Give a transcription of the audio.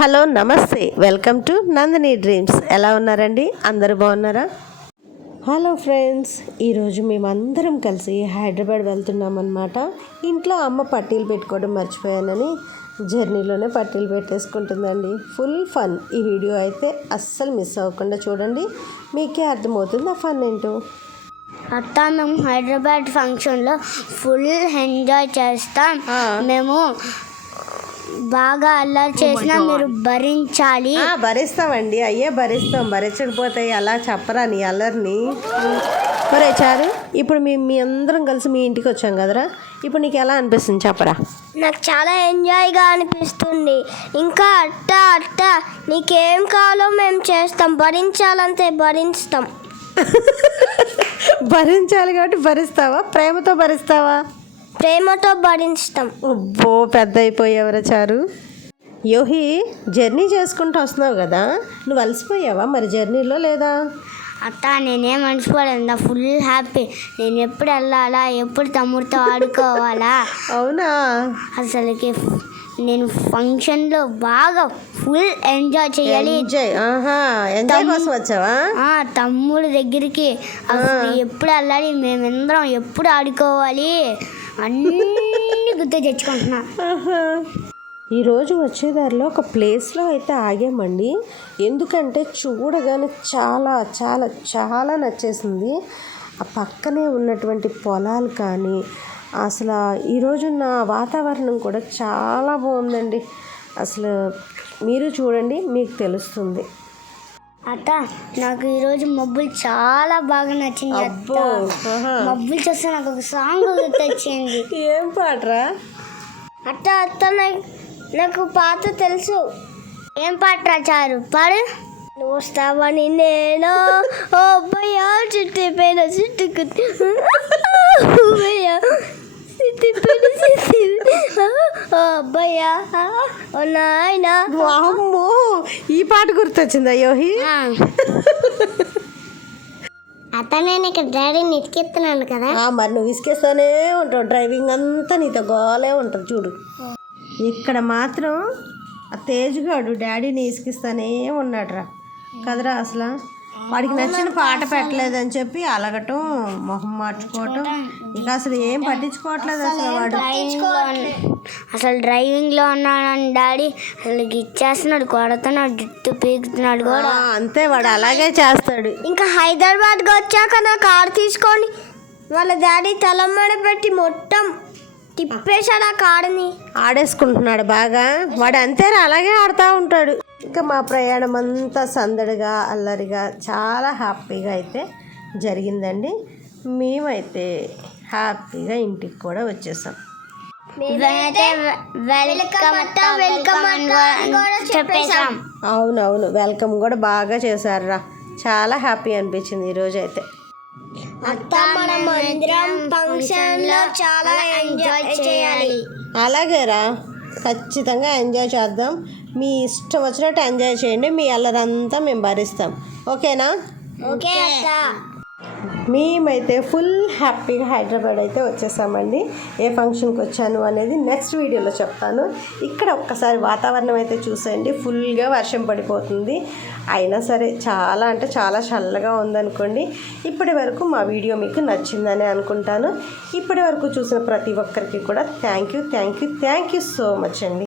Hello నమస్తే, welcome to Nandini dreams. ఎలా ఉన్నారండి? అందరూ బాగున్నారా? హలో ఫ్రెండ్స్, ఈరోజు మేమందరం కలిసి హైదరాబాద్ వెళ్తున్నామన్నమాట. ఇంట్లో అమ్మ పట్టీలు పెట్టుకోవడం మర్చిపోయానని జర్నీలోనే పట్టీలు పెట్టేసుకుంటుందండి. Full fun. ఈ వీడియో అయితే అస్సలు మిస్ అవ్వకుండా చూడండి, మీకే అర్థమవుతుంది ఆ ఫన్ ఏంటో. అత్త, మేము హైదరాబాద్ ఫంక్షన్లో ఫుల్ ఎంజాయ్ చేస్తాం. మేము బాగా అల్లరి చేసినా మీరు భరించాలి. భరిస్తామండి, అయ్యే భరిస్తాం. భరించకపోతే అలా చెప్పరా నీ అల్లరిని. మరే చారు, ఇప్పుడు మీ అందరం కలిసి మీ ఇంటికి వచ్చాం కదరా, ఇప్పుడు నీకు ఎలా అనిపిస్తుంది చెప్పరా? నాకు చాలా ఎంజాయ్గా అనిపిస్తుంది. ఇంకా అట్ట నీకేం కావాలో మేము చేస్తాం. భరించాలంటే భరిస్తాం. భరించాలి కాబట్టి భరిస్తావా? ప్రేమతో భరిస్తావా? ప్రేమతో భరిస్తాం. అబ్బో, పెద్ద అయిపోయావరా చారు. యోహి, జర్నీ చేసుకుంటూ వస్తున్నావు కదా, నువ్వు అలసిపోయావా మరి జర్నీలో లేదా? అత్త, నేనేం మర్చిపోలేదు. Full happy. నేను ఎప్పుడు వెళ్ళాలా, ఎప్పుడు తమ్ముడితో ఆడుకోవాలా. అవునా? అసలుకి నేను ఫంక్షన్లో బాగా ఫుల్ ఎంజాయ్ చేయాలి. ఎంజాయ్ కోసం వచ్చావా? తమ్ముడి దగ్గరికి అసలు ఎప్పుడు వెళ్ళాలి, మేమందరం ఎప్పుడు ఆడుకోవాలి అన్నీ గుర్తు తెచ్చుకుంటున్నా. ఈరోజు వచ్చేదారిలో ఒక ప్లేస్లో అయితే ఆగామండి. ఎందుకంటే చూడగానే చాలా చాలా చాలా నచ్చేసింది. ఆ పక్కనే ఉన్నటువంటి పొలాలు కానీ అసలు ఈరోజున్న వాతావరణం కూడా చాలా బాగుందండి. అసలు మీరు చూడండి, మీకు తెలుస్తుంది. అత్త, నాకు ఈరోజు మబ్బులు చాలా బాగా నచ్చింది. మబ్బులు చూస్తే నాకు ఒక సాంగ్ గుర్తొచ్చింది. ఏం పాటరా? అత్త నాకు పాట తెలుసు. ఏం పాటరా చారు? పాడు. నువ్వు వస్తావని నేను ఓ భయ్యా చుట్టి పైన చుట్టుకుంది అబ్బాయ్యా ఓ నాయనా. అమ్మో, ఈ పాట గుర్తొచ్చిందా యోహి? అతను నేను ఇక్కడ డాడీని ఇసుకెత్తున్నాను కదా. మరి నువ్వు ఇసుకేస్తూనే ఉంటావు, డ్రైవింగ్ అంతా నీతో గోలే ఉంటుంది చూడు. ఇక్కడ మాత్రం ఆ తేజ్గాడు డాడీని ఇసుకిస్తానే ఉన్నాడురా కదరా. అసలు వాడికి నచ్చిన పాట పెట్టలేదని చెప్పి అలగటం, మొహం మార్చుకోవటం, ఇక అసలు ఏం పట్టించుకోవట్లేదు అసలు వాడు. అసలు డ్రైవింగ్లో ఉన్నాడు డాడీ, అసలు ఇచ్చేస్తున్నాడు, కొడుతున్నాడు, జుట్టు పీకుతున్నాడు కూడా. అంతే, వాడు అలాగే చేస్తాడు. ఇంకా హైదరాబాద్కి వచ్చాక నా కారు తీసుకొని వాళ్ళ డాడీ తలమ్మడ పెట్టి మొత్తం తిప్పేశాడు ఆ కారుని. ఆడేసుకుంటున్నాడు బాగా వాడు. అంతేరా, అలాగే ఆడుతూ ఉంటాడు. ఇంకా మా ప్రయాణం అంతా సందడిగా అల్లరిగా చాలా హ్యాపీగా అయితే జరిగిందండి. మేమైతే హ్యాపీగా ఇంటికి కూడా వచ్చేసాం. అవునవును, వెల్కమ్ కూడా బాగా చేశారురా. చాలా హ్యాపీ అనిపించింది ఈరోజు అయితే. అలాగేరా, ఖచ్చితంగా ఎంజాయ్ చేద్దాం. మీ ఇష్టం వచ్చినట్టు ఎంజాయ్ చేయండి. మీ అల్లరంతా మేము భరిస్తాం. ఓకేనా? ఓకే. మేమైతే ఫుల్ హ్యాపీగా హైదరాబాద్ అయితే వచ్చేసామండి. ఏ ఫంక్షన్కి వచ్చాను అనేది నెక్స్ట్ వీడియోలో చెప్తాను. ఇక్కడ ఒక్కసారి వాతావరణం అయితే చూసేయండి, ఫుల్గా వర్షం పడిపోతుంది. అయినా సరే చాలా అంటే చాలా చల్లగా ఉందనుకోండి. ఇప్పటి వరకు మా వీడియో మీకు నచ్చిందని అనుకుంటాను. ఇప్పటి వరకు చూసిన ప్రతి ఒక్కరికి కూడా థ్యాంక్ యూ సో మచ్ అండి.